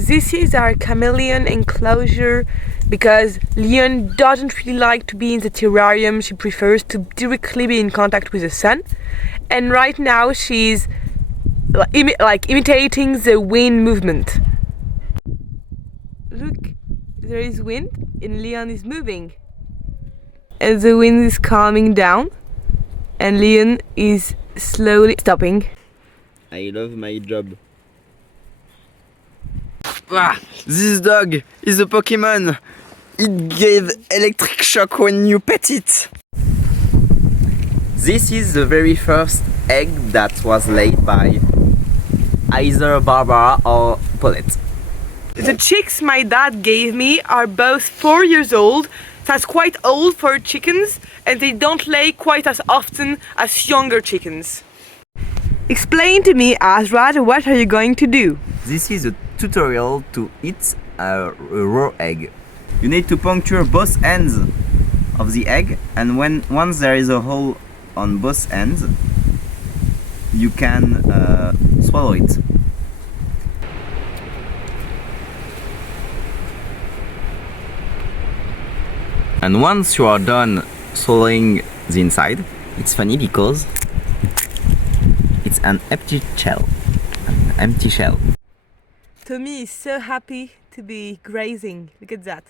This is our chameleon enclosure because Leon doesn't really like to be in the terrarium. She prefers to directly be in contact with the sun. And right now she's imitating the wind movement. Look, there is wind and Leon is moving. And the wind is calming down and Leon is slowly stopping. I love my job. Ah, this dog is a Pokemon. It gave electric shock when you pet it. This is the very first egg that was laid by either Barbara or Paulette. The chicks my dad gave me are both 4 years old. That's quite old for chickens, and they don't lay quite as often as younger chickens. Explain to me, Azrod, what are you going to do? This is a tutorial to eat a raw egg. You need to puncture both ends of the egg, and once there is a hole on both ends, you can swallow it. And once you are done swallowing the inside, it's funny because it's an empty shell. An empty shell. Tommy is so happy to be grazing. Look at that.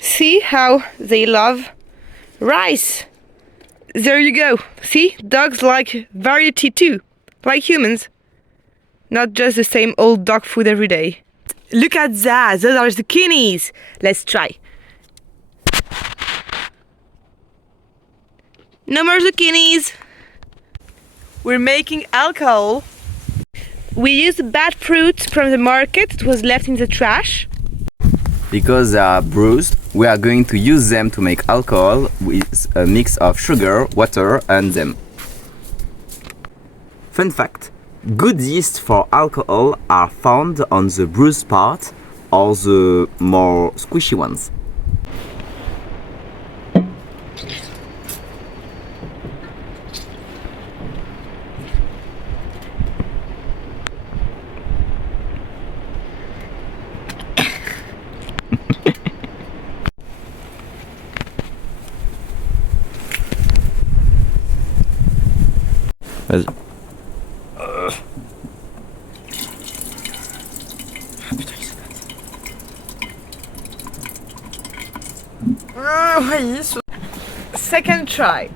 See how they love rice. There you go. See, dogs like variety too, like humans. Not just the same old dog food every day. Look at that, those are zucchinis. Let's try. No more zucchinis. We're making alcohol. We used bad fruit from the market. It was left in the trash. Because they are bruised, we are going to use them to make alcohol with a mix of sugar, water and them. Fun fact, good yeast for alcohol are found on the bruised part or the more squishy ones. Vas-y. Second try.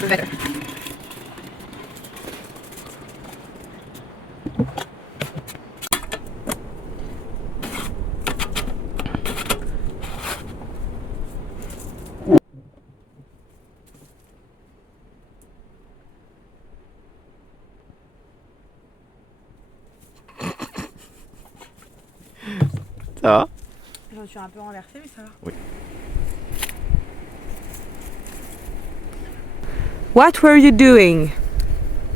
Better. Ça va? Je me suis un peu renversée, mais ça va. Oui. What were you doing?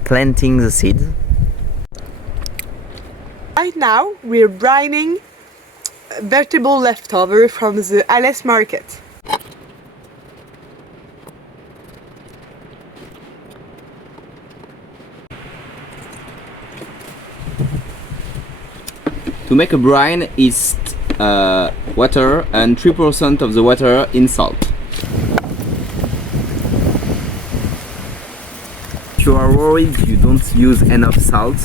Planting the seeds. Right now, we're brining vegetable leftover from the Alès market. To make a brine is water and 3% of the water in salt. If you are worried you don't use enough salt,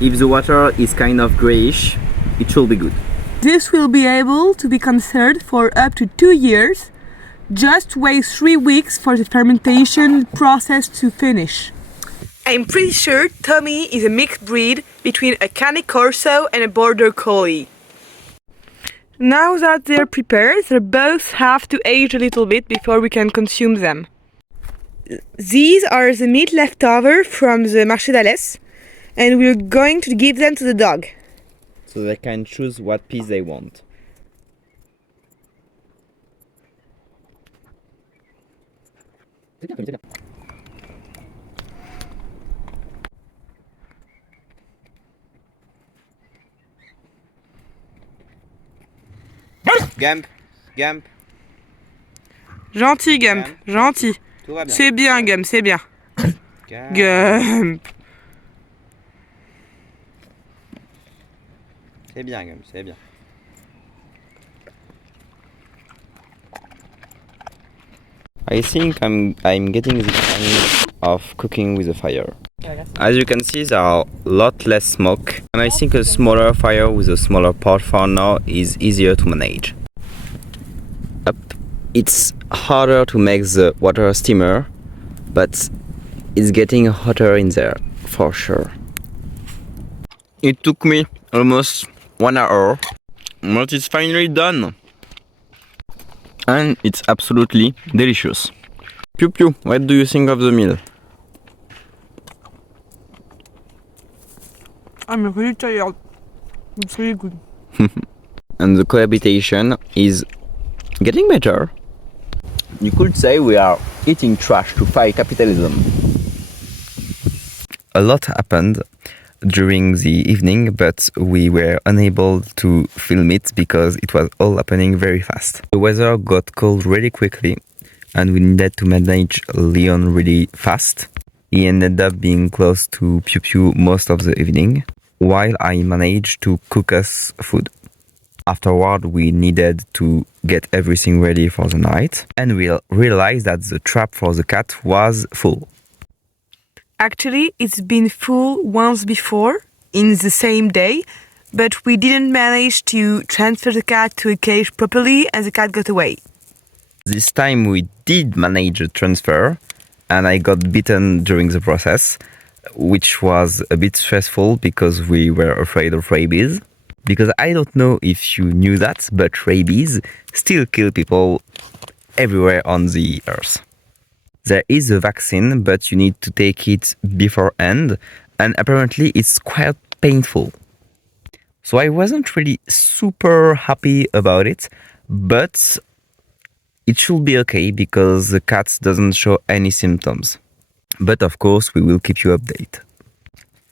if the water is kind of grayish, it should be good. This will be able to be conserved for up to 2 years. Just wait 3 weeks for the fermentation process to finish. I'm pretty sure Tommy is a mixed breed between a Cane Corso and a Border Collie. Now that they're prepared, they both have to age a little bit before we can consume them. These are the meat left over from the Marché d'Alès, and we're going to give them to the dog. So they can choose what piece they want. Gump, Gump. Gentil, Gump, gentil. Tout va bien. C'est bien, Gump, c'est bien. Ok. Gump. C'est bien, Gump, c'est bien. I think I'm getting the hang of cooking with a fire. As you can see, there are a lot less smoke, and I think a smaller fire with a smaller pot for now is easier to manage. It's harder to make the water steamer, but it's getting hotter in there for sure. It took me almost 1 hour, but it's finally done. And it's absolutely delicious. Piou Piou, what do you think of the meal? I'm really tired. It's really good. And the cohabitation is getting better. You could say we are eating trash to fight capitalism. A lot happened during the evening, but we were unable to film it because it was all happening very fast. The weather got cold really quickly and we needed to manage Leon really fast. He ended up being close to Piou Piou most of the evening, while I managed to cook us food. Afterward, we needed to get everything ready for the night, and we realized that the trap for the cat was full. Actually, it's been full once before, in the same day, but we didn't manage to transfer the cat to a cage properly and the cat got away. This time we did manage a transfer, and I got bitten during the process, which was a bit stressful because we were afraid of rabies. Because I don't know if you knew that, but rabies still kill people everywhere on the earth. There is a vaccine, but you need to take it beforehand, and apparently it's quite painful. So I wasn't really super happy about it, but it should be okay because the cat doesn't show any symptoms. But of course, we will keep you updated.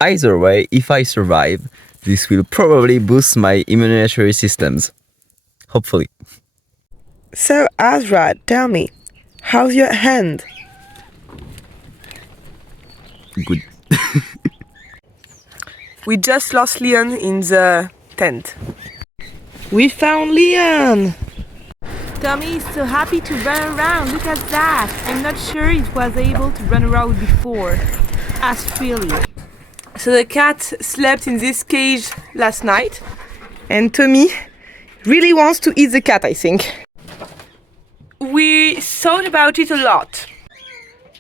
Either way, if I survive, this will probably boost my immunity systems. Hopefully. So, Azrod, tell me, how's your hand? Good. We just lost Leon in the tent. We found Leon! Tommy is so happy to run around, look at that! I'm not sure it was able to run around before, as freely. So the cat slept in this cage last night, and Tommy really wants to eat the cat, I think. We thought about it a lot.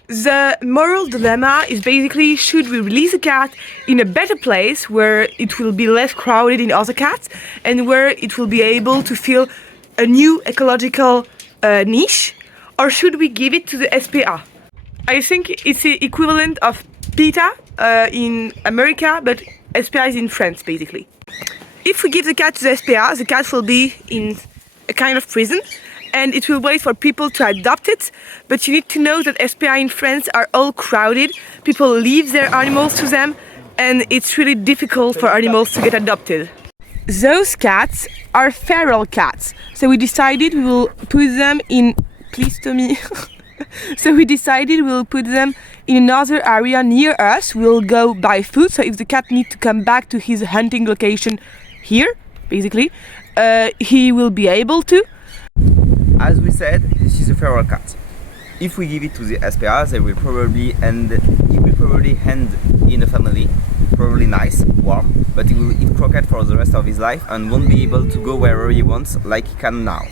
The moral dilemma is basically, should we release the cat in a better place where it will be less crowded in other cats and where it will be able to feel a new ecological niche, or should we give it to the SPA? I think it's the equivalent of PETA in America, but SPA is in France, basically. If we give the cat to the SPA, the cat will be in a kind of prison, and it will wait for people to adopt it. But you need to know that SPA in France are all crowded. People leave their animals to them, and it's really difficult for animals to get adopted. Those cats are feral cats, so we decided we will put them in... Please, Tommy. So we decided we'll put them in another area near us. We'll go buy food, so if the cat needs to come back to his hunting location here, basically, he will be able to. As we said, this is a feral cat. If we give it to the SPA, it will probably end in a family, probably nice, warm, but he will eat croquette for the rest of his life and won't be able to go wherever he wants like he can now.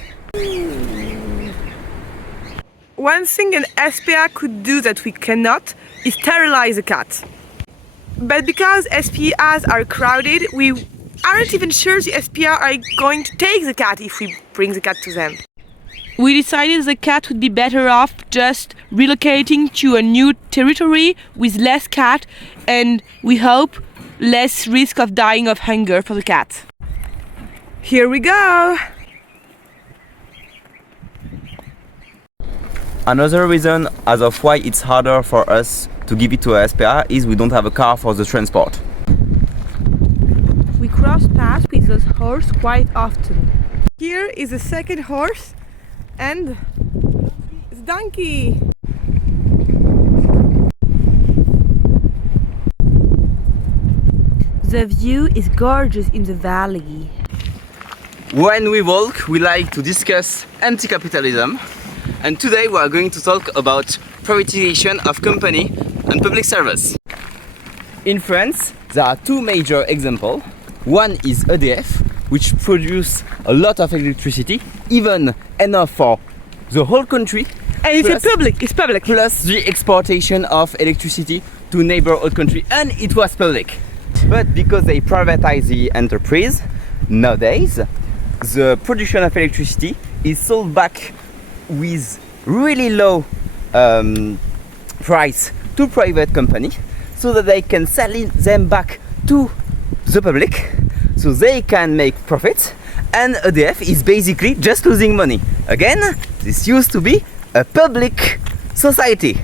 One thing an SPA could do that we cannot is sterilize a cat. But because SPAs are crowded, we aren't even sure the SPA are going to take the cat if we bring the cat to them. We decided the cat would be better off just relocating to a new territory with less cat and, we hope, less risk of dying of hunger for the cat. Here we go! Another reason as of why it's harder for us to give it to a SPA is we don't have a car for the transport. We cross paths with this horse quite often. Here is the second horse and the donkey. The view is gorgeous in the valley. When we walk, we like to discuss anti-capitalism, and today we are going to talk about privatization of company and public service. In France, there are two major examples. One is EDF, which produces a lot of electricity, even enough for the whole country. And it's public. Plus the exportation of electricity to neighborhood country, and it was public. But because they privatize the enterprise, nowadays the production of electricity is sold back with really low price to private company, so that they can sell them back to the public, so they can make profit, and EDF is basically just losing money. Again, this used to be a public society.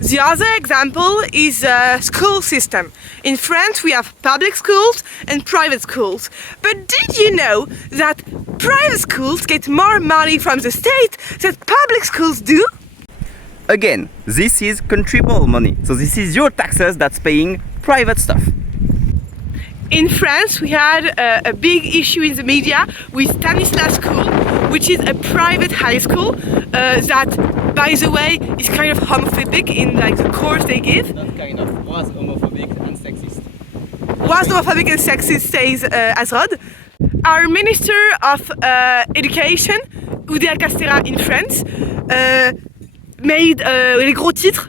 The other example is a school system. In France we have public schools and private schools. But did you know that private schools get more money from the state than public schools do? Again, this is contribuable money. So this is your taxes that's paying private stuff. In France, we had a big issue in the media with Stanislas School, which is a private high school that, by the way, is kind of homophobic in like the course they give. Not kind of, was homophobic and sexist. Was homophobic and sexist, says Azrod. Our Minister of Education, Oudéa Castéra in France, made les gros titres.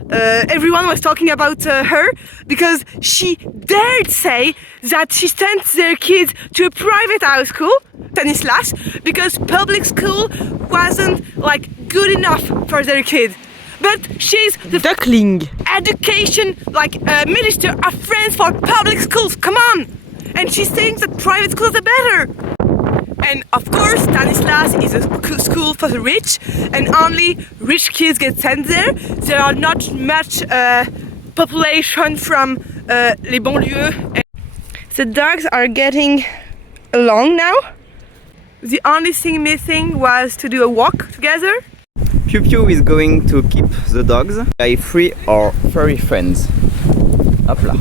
Everyone was talking about her because she dared say that she sent their kids to a private house school, Stanislas, because public school wasn't like good enough for their kid. But she's the duckling education minister of France for public schools. Come on! And she thinks that private schools are better. And of course, Stanislas is a school for the rich, and only rich kids get sent there. There are not much population from les banlieues. The dogs are getting along now. The only thing missing was to do a walk together. Piou Piou is going to keep the dogs by free or furry friends. Hop là.